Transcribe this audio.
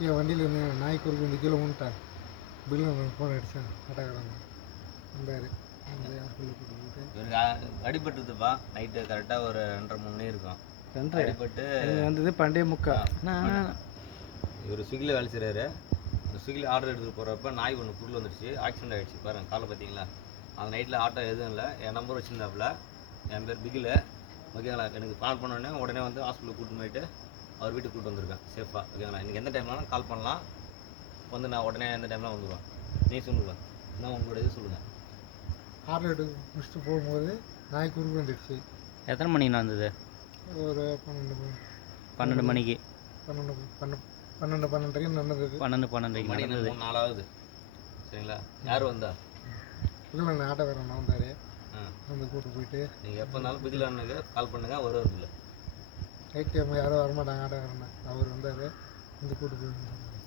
கீழே வண்டியில் இருந்து நாய் குறுக்கு வந்து கீழே விழுந்துட்டான். பில்லில் ஃபோன் அடித்தான் ஆட்டோக்காரங்க வந்தார். வந்து ஹாஸ்பிட்டலுக்கு கூட்டு போயிட்டு இவருக்கு அடிபட்டுதுப்பா. நைட்டு கரெக்டாக ஒரு 2:30 3 மணி இருக்கும். அடிபட்டு வந்தது பண்டைய முக்கா. இவர் ஸ்விக்கியில் வேலை செய்கிறாரு. ஸ்விக்கியில் ஆர்டர் எடுத்துகிட்டு போகிறப்ப நாய் ஒன்று குறுக்கில் வந்துடுச்சு. ஆக்சிடென்ட் ஆகிடுச்சு. பாருங்கள் காலை பார்த்தீங்களா. அந்த நைட்டில் ஆட்டோ எதுவும் இல்லை. என் நம்பர் வச்சுருந்தாப்புல. என் பேர் பிகில். ஓகேங்களா. எனக்கு கால் பண்ணோடனே உடனே வந்து ஹாஸ்பிட்டலுக்கு கூட்டின்னு போயிட்டு அவர் வீட்டுக்கு கூப்பிட்டு வந்திருக்கேன் சேஃபாக. ஓகேங்களா. இன்றைக்கி எந்த டைம்லாம் கால் பண்ணலாம், வந்து நான் உடனே எந்த டைம்லாம் வந்துடுவேன். நீ சொல்லுங்க, நான் உங்களோட இது சொல்லுங்கள். ஆர்டர் எடுத்து முடிச்சுட்டு போகும்போது நாய் குறுக்கு வந்துடுச்சு. எத்தனை மணிக்கு வந்தது? ஒரு 12 மணிக்கு. 12:30 நடந்தது. 12:30 மணி நடந்தது. 3 நாளாகுது. சரிங்களா. யார் வந்தா? இல்லை ஆட்டோக்காரன் வந்தார். வந்து கூப்பிட்டு போயிட்டு நீங்கள் எப்போ இருந்தாலும் பிகில் அண்ணனுக்கு கால் பண்ணுங்கள், வருவார் இல்லை. நைட் டைம் யாரும் வரமாட்டாங்க ஆட்டோக்காரன். அவர் வந்தார். வந்து கூப்பிட்டு போய்